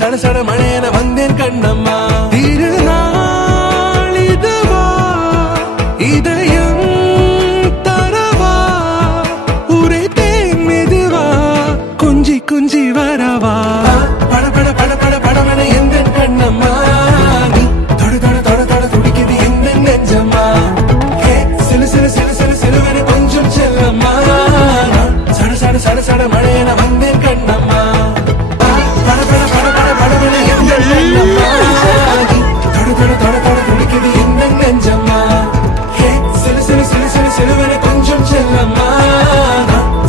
சட சட மழையென வந்தேன் கண்ணம்மா. திருநாள் இதுவா இதயம் தரவா உரைத்தேன் மெதுவா கொஞ்சி கொஞ்சி வரவா பட பட பட பட படவன எந்த கண்ணம்மா. நீ தொட தொட தொட தொட துடிக்குது எந்த நெஞ்சம்மா. சிலு சிலு சிலு சிலு சிலுவன கொஞ்சம் செல்லம்மா. சட சட சட சட மழையென வந்தேன் கண்ணம்மா. பட பட பட பட படவன எந்த கண்ணம்மா. நீ தொட தொட தொட தொட துடிக்குது எந்த நெஞ்சம்மா. சிலு சிலு சிலு சிலு சிலுவன கொஞ்சம் செல்லம்மா.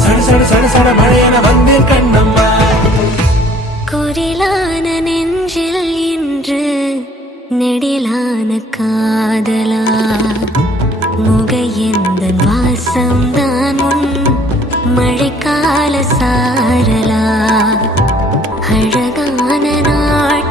சட சட சட சட மழையென வந்தேன் கண்ணம்மா. குரிலான நெஞ்சில் இன்று நெடிலான காதலா முக எந்த வாசம்தான் உன் மழைக்கால சாரலா அழகான நாட்கள்